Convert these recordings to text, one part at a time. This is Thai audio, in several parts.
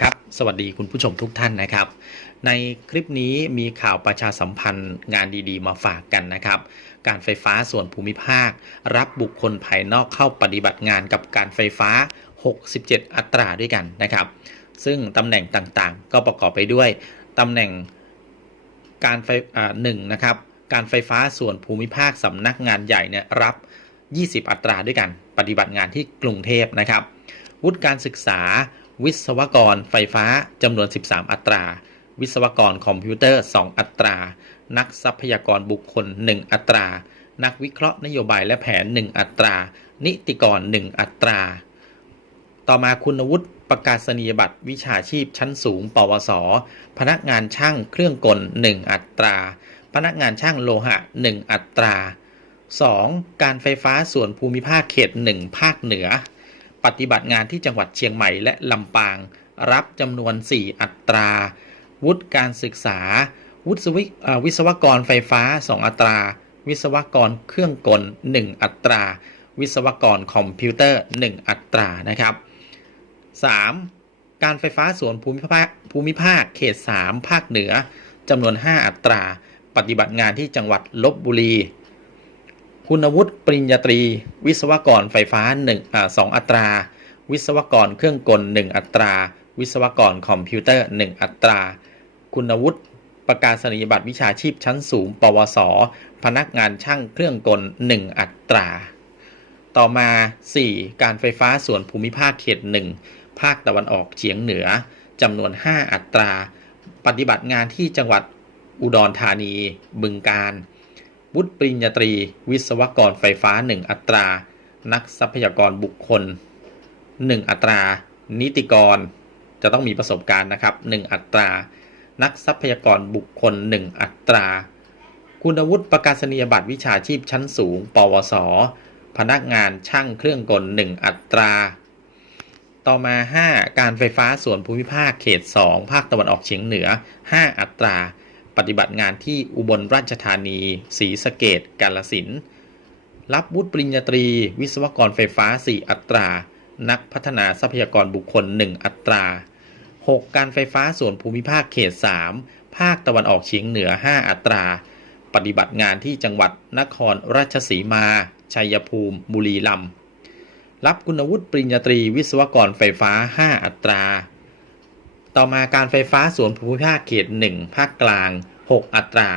ครับ สวัสดีคุณผู้ชมทุกท่านนะครับ ในคลิปนี้มีข่าวประชาสัมพันธ์งานดีๆ มาฝากกันนะครับ การไฟฟ้าส่วนภูมิภาค รับบุคคลภายนอกเข้าปฏิบัติงานกับการไฟฟ้า 67 อัตราด้วยกันนะครับ ซึ่งตำแหน่งต่างๆ ก็ประกอบไปด้วยตำแหน่งการไฟหนึ่งนะครับ การไฟฟ้าส่วนภูมิภาคสำนักงานใหญ่เนี่ยรับ 20 อัตราด้วยกัน ปฏิบัติงานที่กรุงเทพนะครับ วุฒิการศึกษา วิศวกรไฟฟ้าจำนวน 13 อัตรา วิศวกรคอมพิวเตอร์ 2 อัตรา นักทรัพยากรบุคคล 1 อัตรา นักวิเคราะห์นโยบายและแผน 1 อัตรา นิติกร 1 อัตรา ต่อมาคุณวุฒิประกาศนียบัตรวิชาชีพชั้นสูง ปวส พนักงานช่างเครื่องกล 1 อัตรา พนักงานช่างโลหะ 1 อัตรา 2. การไฟฟ้าส่วนภูมิภาคเขต 1 ภาคเหนือ ปฏิบัติงานที่จังหวัดเชียงใหม่และลำปาง รับจำนวน 4 อัตรา วุฒิการศึกษา วุฒิวิศวกรไฟฟ้า 2 อัตรา วิศวกรเครื่องกล 1 อัตรา วิศวกรคอมพิวเตอร์ 1 อัตรานะครับ 3. การไฟฟ้าส่วนภูมิภาคภูมิภาคเขต 3 ภาคเหนือจำนวน 5 อัตรา ปฏิบัติงานที่จังหวัดลบบุรี คุณวุฒิปริญญาตรี วิศวกรไฟฟ้า1อ่า2อัตรา วิศวกรเครื่องกล 1 อัตรา วิศวกรคอมพิวเตอร์ 1 อัตรา คุณวุฒิประกาศนียบัตรวิชาชีพชั้นสูง ปวส พนักงานช่างเครื่องกล 1 อัตรา ต่อมา 4. การไฟฟ้าส่วนภูมิภาคเขต 1 ภาคตะวันออกเฉียงเหนือจำนวน 5 อัตรา ปฏิบัติงานที่จังหวัดอุดรธานี บึงกาฬ วุฒิปริญญาตรี วิศวกรไฟฟ้า 1 อัตรา นักทรัพยากรบุคคล 1 อัตรา นิติกร จะต้องมีประสบการณ์นะครับ 1 อัตรา นักทรัพยากรบุคคล 1 อัตรา คุณวุฒิประกาศนียบัตรวิชาชีพชั้นสูง ปวส พนักงานช่างเครื่องกล 1 อัตรา ต่อมา 5 การไฟฟ้าส่วนภูมิภาคเขต 2 ภาคตะวันออกเฉียงเหนือ 5 อัตรา ปฏิบัติงานที่อุบลราชธานีศรีสะเกดกาลสินรับวุฒิปริญญาตรี วิศวกรไฟฟ้า 4 อัตรา นักพัฒนาทรัพยากรบุคคล 1 อัตรา 6. การไฟฟ้าส่วนภูมิภาคเขต 3 ภาคตะวันออกเฉียงเหนือ 5 อัตรา ปฏิบัติงานที่จังหวัดนครราชสีมา ชัยภูมิ บุรีรัมย์รับคุณวุฒิปริญญาตรี วิศวกรไฟฟ้า 5 อัตรา ต่อมาการไฟฟ้าส่วนภูมิภาคเขต 1 ภาคกลาง 6 อัตรา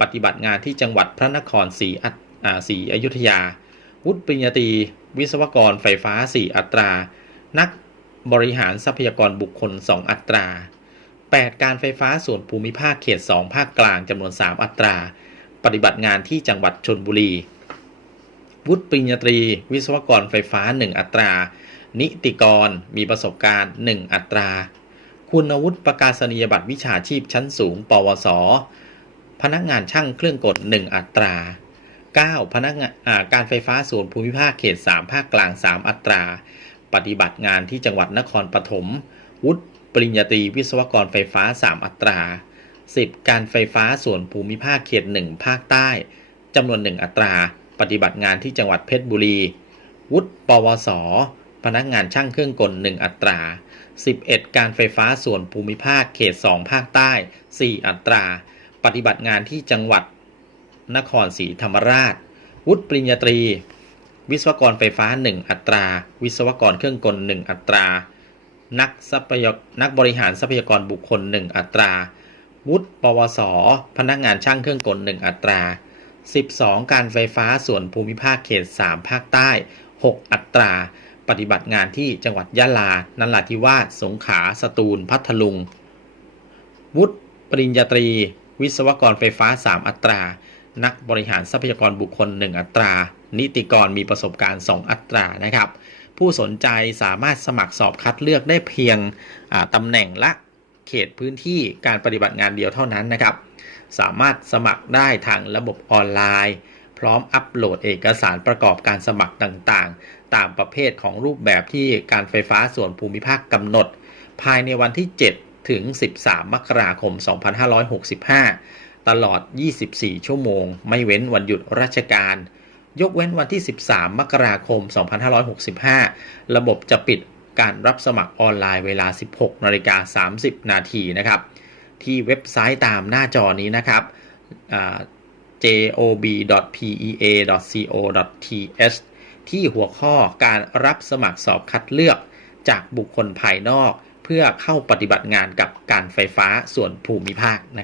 ปฏิบัติงานที่จังหวัดพระนครศรีอัตอ่าศรีอยุธยา วุฒิปริญญาตรีวิศวกรไฟฟ้า 4 อัตรา นักบริหารทรัพยากรบุคคล 2 อัตรา 8. การไฟฟ้าส่วนภูมิภาคเขต 2 ภาคกลางจำนวน 3 อัตรา ปฏิบัติงานที่จังหวัดชนบุรี วุฒิปริญญาตรี วิศวกรไฟฟ้า 1 อัตรา นิติกรมีประสบการณ์ 1 อัตรา คุณวุฒิประกาศนียบัตรวิชาชีพชั้นสูง ปวส พนักงานช่างเครื่องกล1อัตรา 9. พนักงานการไฟฟ้าส่วนภูมิภาคเขต 3 ภาคกลาง 3 อัตรา ปฏิบัติงานที่จังหวัดนครปฐม วุฒิปริญญาตรีวิศวกรไฟฟ้า 3 อัตรา 10. การไฟฟ้าส่วนภูมิภาคเขต 1 ภาคใต้จำนวน 1 อัตรา ปฏิบัติงานที่จังหวัดเพชรบุรี วุฒิปวส พนักงานช่างเครื่องกล 1 อัตรา 11. การไฟฟ้าส่วนภูมิภาคเขต 2 ภาคใต้ 4 อัตรา ปฏิบัติงานที่จังหวัดนครศรีธรรมราช วุฒิปริญญาตรี วิศวกรไฟฟ้า 1 อัตรา วิศวกรเครื่องกล 1 อัตรา นักทรัพยานักบริหารทรัพยากรบุคคล 1 อัตรา วุฒิปวส พนักงานช่างเครื่องกล 1 อัตรา 12. การไฟฟ้าส่วนภูมิภาคเขต 3 ภาคใต้ 6 อัตรา ปฏิบัติงานที่จังหวัดยะลานราธิวาสสงขลาสตูล พัทลุง วุฒิปริญญาตรี วิศวกรไฟฟ้า 3 อัตรา นักบริหารทรัพยากรบุคคล 1 อัตรา นิติกรมีประสบการณ์ 2 อัตรานะครับ ผู้สนใจสามารถสมัครสอบคัดเลือกได้เพียงตำแหน่งละเขตพื้นที่การปฏิบัติงานเดียวเท่านั้นนะครับ สามารถสมัครได้ทางระบบออนไลน์ พร้อมอัปโหลดเอกสารประกอบการสมัครต่างๆ ตามประเภทของรูปแบบที่การไฟฟ้าส่วนภูมิภาคกำหนด ภายในวันที่ 7 ถึง 13 มกราคม 2565 ตลอด 24 ชั่วโมง ไม่เว้นวันหยุดราชการ ยกเว้นวันที่ 13 มกราคม 2565 ระบบจะปิดการรับสมัครออนไลน์เวลา 16นาฬิกา30 นาทีนะครับ ที่เว็บไซต์ตามหน้าจอนี้นะครับ job.pea.co.th ที่หัวข้อการรับสมัครสอบคัดเลือกจากบุคคลภายนอก เพื่อเข้าปฏิบัติงานกับการไฟฟ้าส่วนภูมิภาคนะครับ